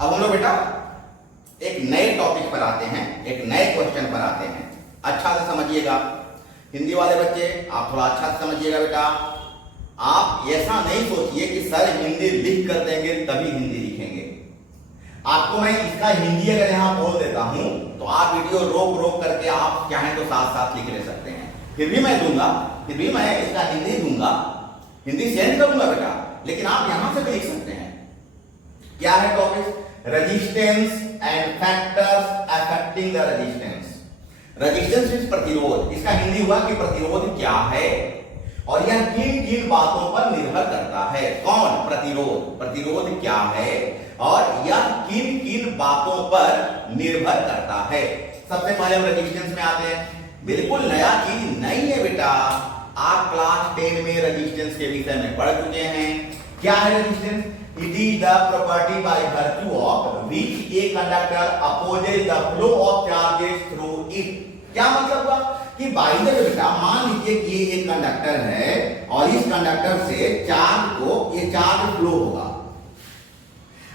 अब हम लोग बेटा एक नए टॉपिक पर आते हैं, एक नए क्वेश्चन पर आते हैं। अच्छा से समझिएगा, हिंदी वाले बच्चे आप थोड़ा अच्छा से समझिएगा बेटा। आप ऐसा नहीं सोचिए कि सर हिंदी लिख कर देंगे तभी हिंदी लिखेंगे। आपको मैं इसका हिंदी अगर यहां बोल देता हूं तो आप वीडियो रोक रोक करके आप चाहें तो साथ साथ लिख ले सकते हैं, फिर भी मैं दूंगा, फिर भी मैं इसका हिंदी दूंगा, हिंदी सेंड करूंगा बेटा, लेकिन आप यहां से भी लिख सकते हैं। क्या है topic? Resistance and factors affecting the resistance. Resistance is प्रतिरोध, इसका हिंदी हुआ कि प्रतिरोध क्या है और यह किन किन बातों पर निर्भर करता है। कौन? प्रतिरोध। प्रतिरोध क्या है और यह किन किन बातों पर निर्भर करता है। सबसे पहले हम रेजिस्टेंस में आते हैं। बिल्कुल नया चीज नहीं है बेटा, आप क्लास 10 में रेजिस्टेंस के विषय में पढ़ चुके हैं। क्या है resistance? It is the property by virtue of which a conductor opposes the flow of charges through it। क्या मतलब हुआ कि बाई द वे बेटा मान लीजिए कि ये एक कंडक्टर है और इस कंडक्टर से चार्ज को ये चार्ज फ्लो होगा।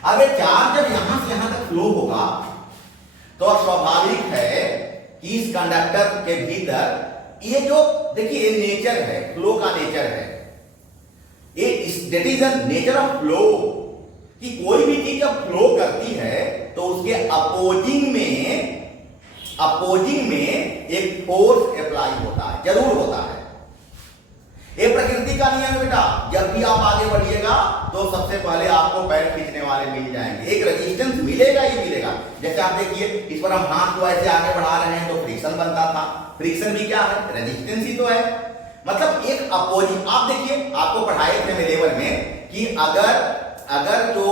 अब ये चार्ज जब यहां से यहां तक फ्लो होगा तो स्वाभाविक है कि इस कंडक्टर के भीतर ये जो देखिए नेचर है, फ्लो का नेचर है, that is the nature of flow, कि कोई भी चीज जब फ्लो करती है तो उसके अपोजिंग में एक फोर्स अप्लाई होता है, जरूर होता है। ये प्रकृति का नियम है बेटा। जब भी आप आगे बढ़िएगा तो सबसे पहले आपको पैर खींचने वाले मिल जाएंगे, एक रेजिस्टेंस मिलेगा ही मिलेगा। जैसे आप देखिए इस पर हम हाथ को ऐसे आगे बढ़ा रहे हैं तो फ्रिक्शन बनता था, फ्रिक्शन भी क्या है? रेजिस्टेंस ही तो है। मतलब एक अपोजिंग, आप देखिए आपको पढ़ाए थे लेवल में कि अगर जो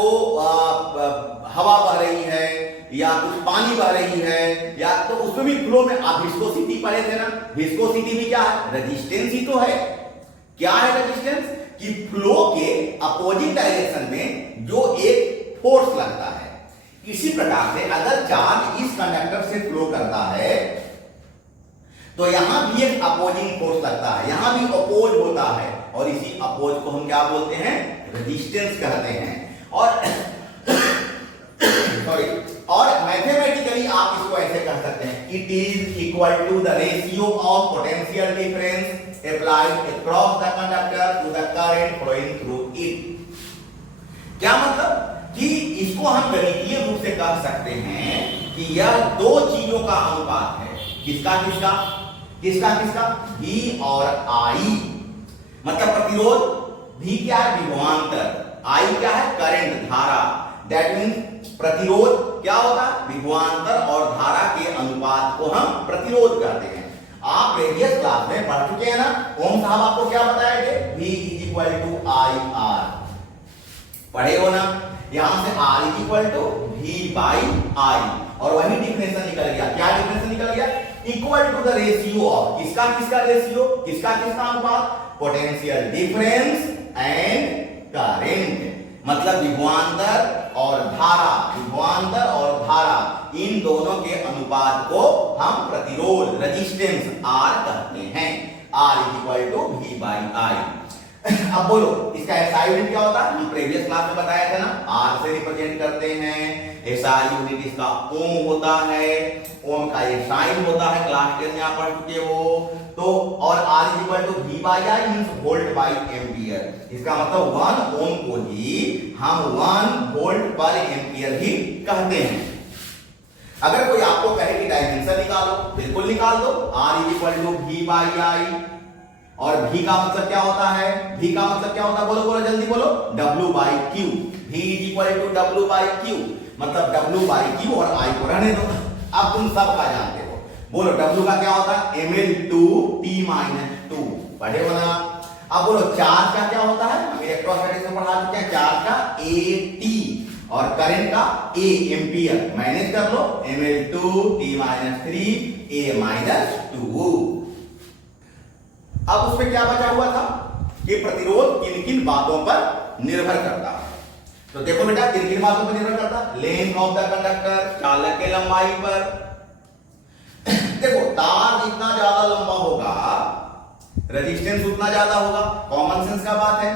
हवा बह रही है या कुछ पानी बह रही है या तो उसमें भी फ्लो में आप विस्कोसिटी पढ़े थे ना, विस्कोसिटी भी क्या है? रेजिस्टेंस ही तो है। क्या है रेजिस्टेंस? कि फ्लो के अपोजिट डायरेक्शन में जो एक फोर्स लगता है। इसी प्रकार से अगर चार्ज इस कंडक्टर से फ्लो करता है तो यहां भी एक अपोजिंग फोर्स लगता है, यहां भी अपोज होता है और इसी अपोज को हम क्या बोलते हैं? रेजिस्टेंस कहते हैं। और मैथमेटिकली आप इसको ऐसे कह सकते हैं, it is equal to the ratio of potential difference applied across the conductor to the current flowing through it. क्या मतलब? कि इसको हम गणितीय रूप से कह सकते हैं कि यह दो चीजों का अनुपात है। किसका किसका? किसका किसका? V और I। मतलब प्रतिरोध V क्या है? विभवांतर। I क्या है? करंट, धारा। दैट मीन्स प्रतिरोध क्या होता है? विभवांतर और धारा के अनुपात को हम प्रतिरोध कहते हैं। आप प्रीवियस क्लास में पढ़ चुके हैं ना, ओम साहब आपको क्या बताया थे? V is equal to IR, पढ़े हो ना? यहां से R is equal to V by I और वही डिफरेंशियल निकल गया। क्या डिफरेंशियल निकल गया? Equal to the ratio of किसका किसका रेशियो, किसका किसका अनुपात? Potential difference and current. मतलब विभवांतर और धारा, विभवांतर और धारा इन दोनों के अनुपात को हम प्रतिरोध, रेजिस्टेंस R कहते हैं। R is equal to V by I। अब बोलो इसका SI यूनिट क्या होता है? हम प्रीवियस क्लास में बताया था ना, R से रिप्रेजेंट करते हैं। SI यूनिट इसका ओम होता है, ओम का ये साइन होता है, क्लास 10 में आप पढ़ चुके हो तो। और R is equal to V by I means volt by ampere. इसका मतलब 1 ओम को ही हम 1 वोल्ट पर एम्पियर ही कहते हैं। अगर कोई आपको कहे कि डायमेंशन निकालो, बिल्कुल निकाल दो। R is equal to V by I और V का मतलब क्या होता है? V का मतलब क्या होता है? बोलो बोलो जल्दी बोलो। W by Q। V is equal to W by Q, मतलब W बाई Q और I को रहने दो। अब तुम सब का जानते हो, बोलो W का क्या होता है? ml2t-2, पढ़े हो ना? अब बोलो चार्ज का क्या होता है? हम इलेक्ट्रोस्टैटिक्स में पढ़ा चुके हैं। चार्ज का AT और करंट का A, एम्पियर। मैनेज कर लो, ml2t-3 A-2। अब उसमें क्या बचा हुआ था कि प्रतिरोध किन किन बातों पर निर्भर करता है। तो देखो बेटा किन किन बातों पर निर्भर करता है? लेंथ ऑफ द कंडक्टर, चालक के लंबाई पर। देखो तार जितना ज्यादा लंबा होगा रेजिस्टेंस उतना ज्यादा होगा, कॉमन सेंस का बात है।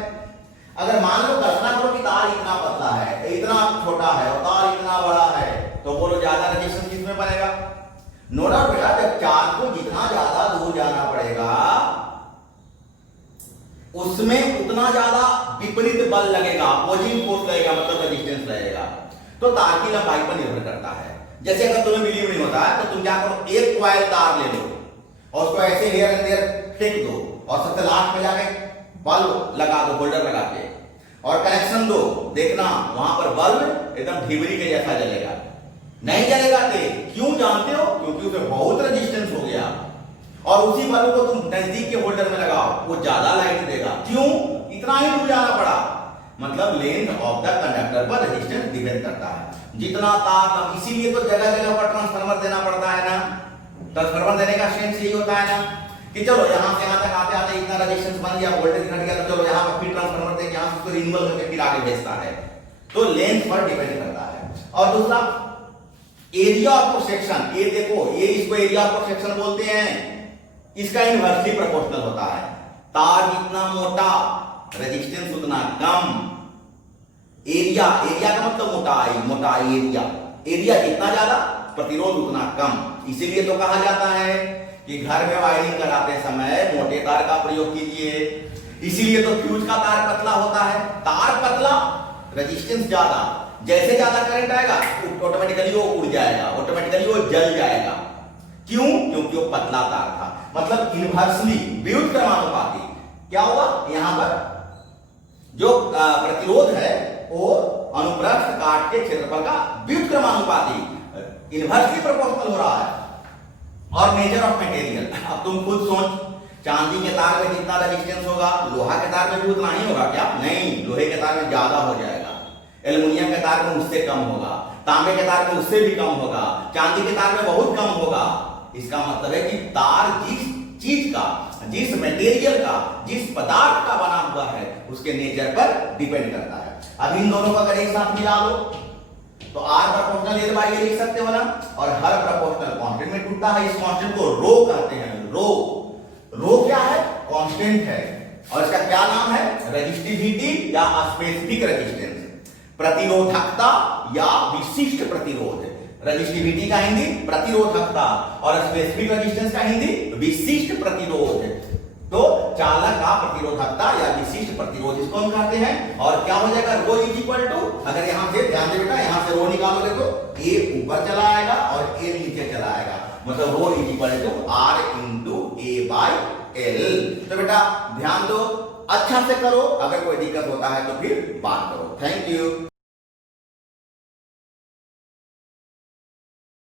अगर मान लो कल्पना करो कि तार इतना पतला है, इतना छोटा है और तार इतना में बनेगा। नो डाउट बेटा, जब चार्ज को जितना ज्यादा दूर जाना पड़ेगा उसमें उतना ज्यादा विपरीत बल लगेगा, अपोजिंग फोर्स लगेगा, मतलब रेजिस्टेंस लगेगा। तो तार की लंबाई पर निर्भर करता है। जैसे अगर तुम्हें बिलीव नहीं होता है तो तुम क्या करो, एक कॉइल तार ले लो और उसको ऐसे हेयर एंड देयर फेंक दो और सबसे लास्ट में जाके बल्ब लगा दो, होल्डर लगा के, और कनेक्शन दो। देखना वहां पर बल्ब एकदम ढिबरी के जैसा जलेगा, नहीं जलेगा तेज। क्यों जानते हो? क्योंकि उसमें बहुत रेजिस्टेंस हो गया। और उसी बल्ब को तुम नजदीक के होल्डर में लगाओ, वो ज्यादा लाइट देगा। क्यों? इतना ही दूर जाना पड़ा। मतलब लेंथ ऑफ द कंडक्टर पर रेजिस्टेंस डिपेंड करता है। जितना तार, इसीलिए तो जगह जगह पर ट्रांसफार्मर देना पड़ता है ना। ट्रांसफार्मर देने का सेंस यही होता है ना कि चलो यहां से यहां तक आते आते इतना रेजिस्टेंस बन गया, वोल्टेज घट गया, तो चलो यहां पर फिर ट्रांसफार्मर देके यहां से उसको रिन्यूअल करके फिर आगे भेजता है। तो लेंथ पर डिपेंड करता है। और दूसरा एरिया ऑफ क्रॉस सेक्शन, ये देखो, ये इसको एरिया ऑफ क्रॉस सेक्शन बोलते हैं। इसका इनवर्सली प्रोपोर्शनल होता है। तार जितना मोटा रेजिस्टेंस उतना कम। एरिया, एरिया का मतलब मोटाई, मोटाई एरिया, एरिया जितना ज्यादा प्रतिरोध उतना कम। इसीलिए तो कहा जाता है कि घर में वायरिंग कराते समय मोटे तार का प्रयोग कीजिए। इसीलिए तो फ्यूज का तार पतला होता है। तार पतला, रेजिस्टेंस ज्यादा, जैसे ज्यादा करंट आएगा ऑटोमेटिकली वो उड़ जाएगा, ऑटोमेटिकली वो जल जाएगा। क्यों? क्योंकि वो पतला तार था। मतलब इनवर्सली, विद्युत क्रमानुपाती। क्या हुआ? यहां पर जो प्रतिरोध है वो अनुप्रस्थ काट के क्षेत्रफल का विद्युत क्रमानुपाती, इनवर्सली प्रोपोर्शनल हो रहा है। और नेचर ऑफ मटेरियल, अब तुम खुद सोच, चांदी के तार में जितना रेजिस्टेंस होगा लोहा के तार में भी उतना ही होगा क्या? नहीं, लोहे के तार में ज्यादा हो जाएगा, एल्युमिनियम के तार में उससे कम होगा, तांबे के तार में उससे भी कम होगा, चांदी के तार में बहुत कम होगा। इसका मतलब है कि तार जिस चीज का, जिस मटेरियल का, जिस पदार्थ का बना हुआ है उसके नेचर पर डिपेंड करता है। अब इन दोनों को अगर एक साथ मिला लो तो आर प्रोपोर्शनल एल बाई ए लिख सकते हो ना। और हर प्रोपोर्शनल कांस्टेंट में टूटता है। इस कांस्टेंट को रो कहते हैं। रो, रो क्या है? कांस्टेंट है। और इसका क्या नाम है? रेजिस्टिविटी या स्पेसिफिक रेजिस्टेंस, प्रतिरोधकता या विशिष्ट प्रतिरोध। रेजिस्टिविटी का हिंदी प्रतिरोधकता और स्पेसिफिक रेजिस्टेंस का हिंदी विशिष्ट प्रतिरोध। तो चालक का प्रतिरोधकता या विशिष्ट प्रतिरोध इसको हम कहते हैं। और क्या हो जाएगा? रो इज इक्वल टू, अगर यहां से ध्यान दे बेटा, यहां से रो निकालोगे तो ए ऊपर चला आएगा और ए नीचे चला आएगा। मतलब rho is equal to R into A by L. तो बेटा ध्यान दो, अच्छा से करो, अगर कोई दिक्कत होता है तो फिर बात करो। Thank you.